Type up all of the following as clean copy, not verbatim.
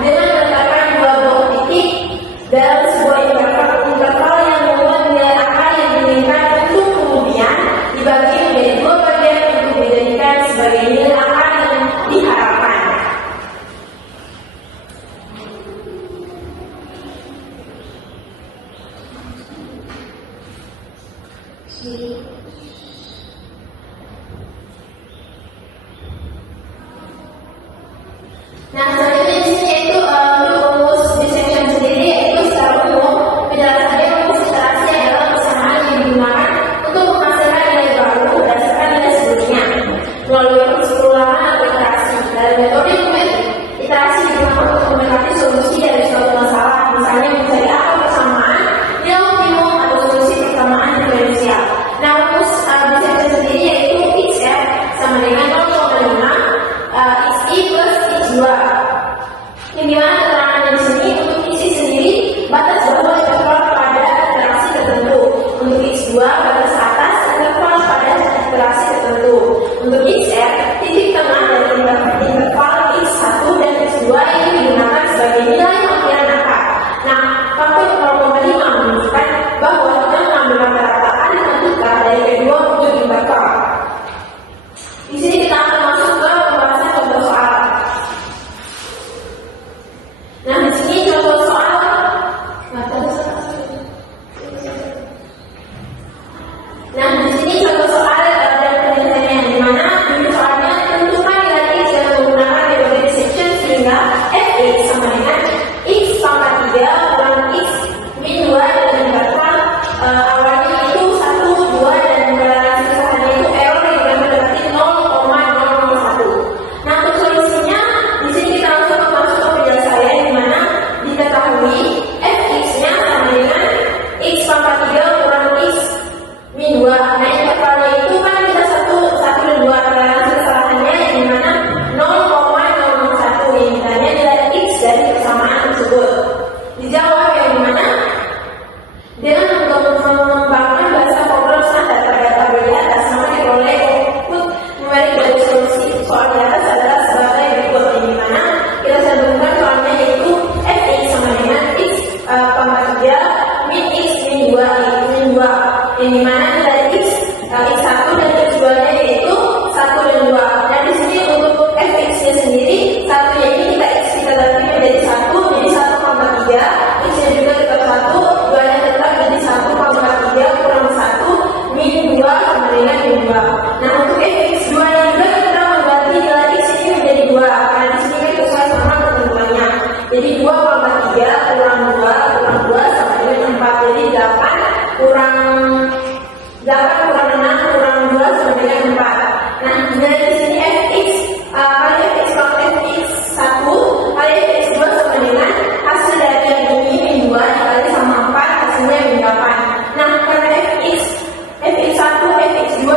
dengan menetapkan dua buah titik dalam sebuah interval yang membuat nilai angka yang diinginkan untuk kemudian dibagi menjadi dua bagian untuk dijadikan sebagai nilai angka yang diharapkan. Nah, selanjutnya di sini yaitu untuk rumus dissection sendiri, yaitu secara umum penjelasannya rumus iterasi adalah persamaan yang digunakan untuk menghasilkan nilai baru berdasarkan nilai sebelumnya melalui rumus perulangan atau iterasi. Dalam metode iterasi digunakan untuk mendekati solusi dari suatu masalah, misalnya mencari akar persamaan, nilai optimum atau solusi persamaan diferensial. Nah, rumus dissection sendiri yaitu XR sama dengan 0,5 XI plus X2. Yang dimana keterangan di sini untuk isi sendiri batas bawah interval pada interaksi tertentu, untuk X2 batas atas interval pada interaksi tertentu, untuk XR titik tengah dari interval X1 dan X2 ini digunakan sebagai nilai panggilan angka. Nah, faktor 0,5 menunjukkan bahwa kita mengambil rata-rata aritmatika dari kedua wujud interval. Di sini kita akan masuk ke pembahasan contoh soal. Nah, di sini contoh soal. Nah, di sini contoh soal dan penelitiannya, di mana di soalnya tentukan nilai X yang menggunakan metode dissection sehingga Fx sama dengan X pangkat 3 kurang X min 2 dengan interval awalnya itu 1, 2 dan toleransi kesalahannya itu error yang mendekati 0,001. Nah, untuk solusinya di sini kita langsung masuk ke penjelasannya, di mana diketahui Fx-nya sama dengan X pangkat 3 kurang X min 2. Nah, intervalnya itu kan kita 1 dan 2, toleransi kesalahannya yang dimana 0,001 yang ditanya nilai X dari persamaan tersebut. Dijawab yang dimana dengan mengembangkan bahasa program standar pada tabel di atas, maka diperoleh output numerik dari solusi soal di atas adalah sebagai berikut, yang dimana kita sambungkan soalnya yaitu Fx sama dengan X pangkat 3 min X min 2 yang dimana nilai X X1 dan X2 nya yaitu 1 dan 2. Dan di sini untuk Fx nya sendiri satunya ini kita ganti menjadi 1, jadi 1 pangkat 3, X nya juga tetap 1, 2 nya tetap jadi 1 pangkat 3 kurang 1 min 2 sama dengan min 2. Nah, untuk Fx2 nya juga kita mengganti nilai X ini menjadi 2 karena di sini kan sesuai sama ketentuannya. Jadi 2 pangkat 3 kurang 2 sama dengan 4, jadi 8 kurang 6 kurang 2 sama dengan 4. Nah, dari sini Fx kali Fx pangkat Fx1 kali Fx2 sama dengan hasil dari yang ini min 2 dikali sama 4, hasilnya min 8. Nah, karena Fx1, Fx2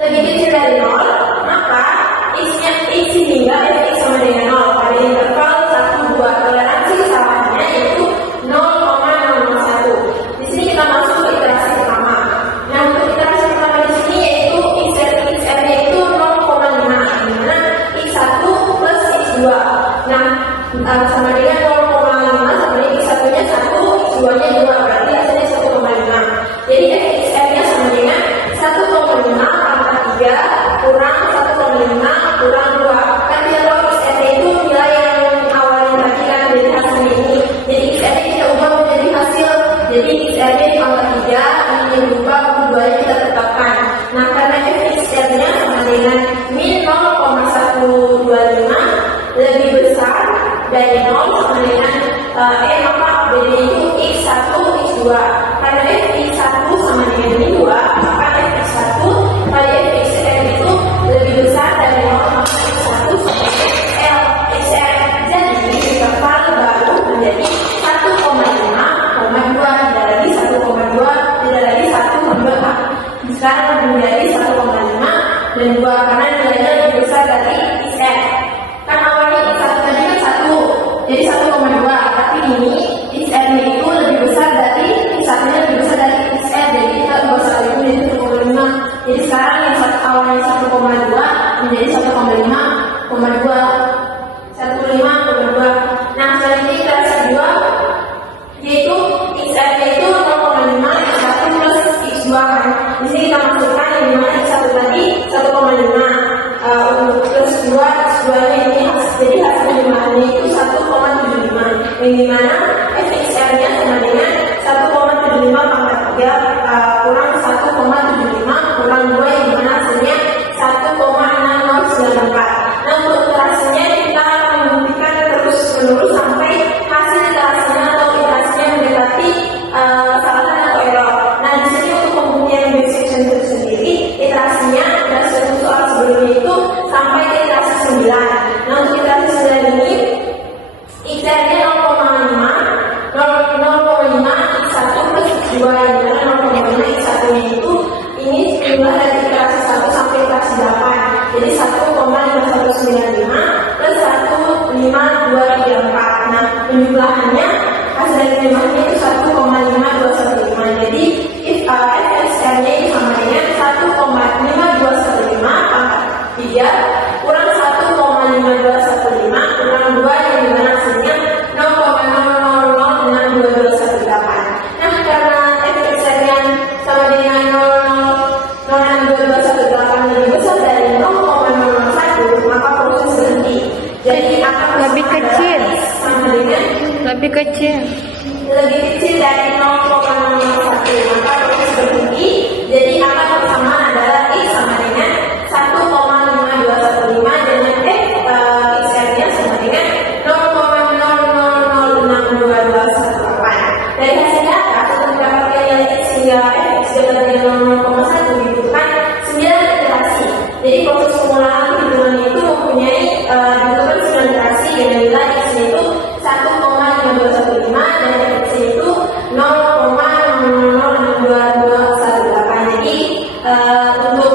lebih kecil dari 0, maka X-nya X hingga Fx sama dengan 0 pada interval 1, 2. Toleransi kesalahannya yaitu 0,001. Di sini kita masuk ke iterasi pertama. Nah, untuk iterasi pertama di sini yaitu XR-nya itu 0,5, di mana X1 plus X2. Nah, sama dengan 0,5 sama dengan X1-nya 1, X2-nya 2, berarti hasilnya 1,5. Jadi XR-nya sama dengan 1,5 pangkat 3 kurang 1,5 kurang 2. Kan kita tahu XR-nya itu nilai yang awalnya tadi kan dari hasilnya ini. Jadi XR-nya kita ubah menjadi hasil. Jadi XR-nya pangkat 3, ini berubah, 2-nya kita tetapkan. Nah, karena XR-nya sama dengan min 0,125 lebih besar dari 0 sama dengan maka bedanya itu X1, X2. Karena X1 sama dengan min 2, maka X1 kali Xr itu lebih besar dari 0, maka X1 sama dengan XR. Jadi interval baru menjadi 1,5,2, tidak lagi 1,2, tidak lagi 1,2, sekarang menjadi 1,5 dan 2 karena nilainya lebih besar dari XR. Kan awalnya X1 tadi kan 1, jadi 1,2, tapi ini yang dimana FXR-nya sama dengan 1,75 pangkat 3 kurang 1,75 kurang 2 yang dimana hasilnya 1,6094. Nah, untuk iterasinya kita akan membuktikan terus menerus sampai hasil iterasinya atau iterasinya mendekati kesalahan atau error. Nah, di sini untuk pembuktian basic section itu sendiri, iterasinya dari soal sebelumnya itu sampai ke iterasi 9. Nah, untuk iterasi 9 ini X-nya 0,5 X1 plus X2 yang dimana 0,5 X1-nya itu ini jumlah dari iterasi 1 sampai iterasi 8. Jadi 1,5195 plus 15234. Nah, penjumlahannya hasil dari penjumlahannya itu 1,5215. Jadi FXR-nya itu sama dengan 1,5215 pangkat 3 kurang 1,5215 kurang 2 yang dimana hasilnya 0,006218. Nah, karena FXR-nya sama dengan 0,06218 lebih besar dari 0,001, maka proses berhenti. Jadi akan lebih kecil sama dengan lebih kecil dari 0,001, maka proses berhenti. Jadi akan bersamaan adalah X sama dengan 1,5215 dengan XR-nya sama dengan 0,006218. Dari hasil data untuk mendapatkan nilai X hingga X dengan 0,1 dibutuhkan 9 iterasi. Jadi proses pengulangan perhitungannya itu mempunyai dibutuhkan 9 iterasi dengan nilai X itu 1,5215 dan X itu 0,006218. Jadi untuk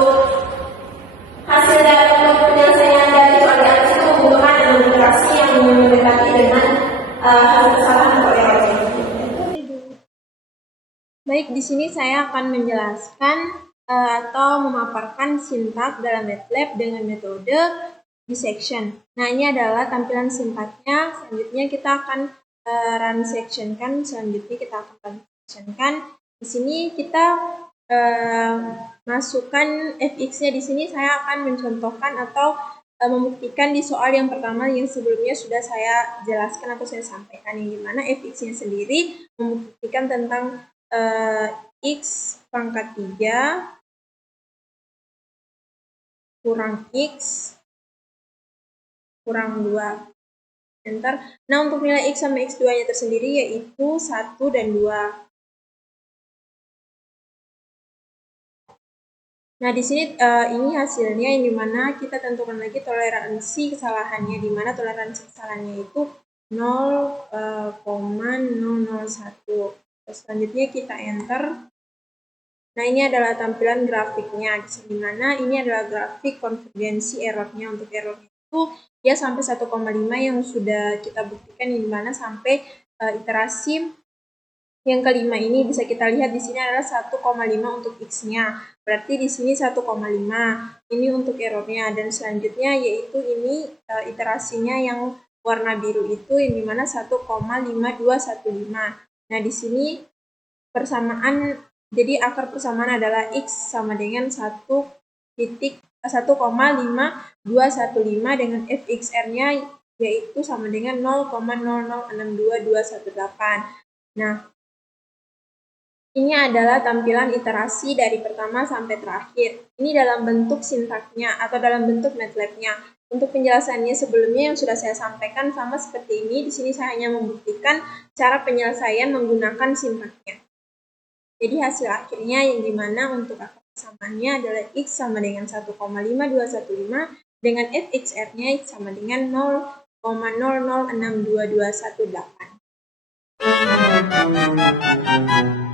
hasil dari untuk penyelesaian dari soal di atas itu membutuhkan iterasi yang mendekati dengan hasil kesalahan atau error. Baik, di sini saya akan menjelaskan atau memaparkan sintak dalam MATLAB dengan metode dissection. Nah, ini adalah tampilan sintaknya. Selanjutnya kita akan run section kan. Selanjutnya kita akan run section kan. Di sini kita masukkan fx-nya. Di sini saya akan mencontohkan atau membuktikan di soal yang pertama yang sebelumnya sudah saya jelaskan atau saya sampaikan, yang dimana fx-nya sendiri membuktikan tentang X pangkat 3 kurang X kurang 2. Enter. Nah, untuk nilai X sama X2 nya tersendiri yaitu 1 dan 2. Nah, di sini ini hasilnya yang dimana kita tentukan lagi toleransi kesalahannya, dimana toleransi kesalahannya itu 0,001. Selanjutnya kita enter. Nah, ini adalah tampilan grafiknya, di mana ini adalah grafik konvergensi errornya. Untuk errornya itu ya sampai 1,5 yang sudah kita buktikan, yang dimana sampai iterasi yang kelima ini bisa kita lihat di sini adalah 1,5 untuk X-nya. Berarti di sini 1,5. Ini untuk errornya, dan selanjutnya yaitu ini iterasinya yang warna biru itu yang dimana 1,5215. Nah, di sini persamaan, jadi akar persamaan adalah X sama dengan 1,5215 dengan FXR-nya yaitu sama dengan 0,0062218. Nah, ini adalah tampilan iterasi dari pertama sampai terakhir. Ini dalam bentuk sintaknya atau dalam bentuk MATLAB-nya. Untuk penjelasannya sebelumnya yang sudah saya sampaikan sama seperti ini. Di sini saya hanya membuktikan cara penyelesaian menggunakan sintaknya. Jadi hasil akhirnya yang dimana untuk akar persamaannya adalah X sama dengan 1,5215 dengan FXR-nya sama dengan 0,00622118.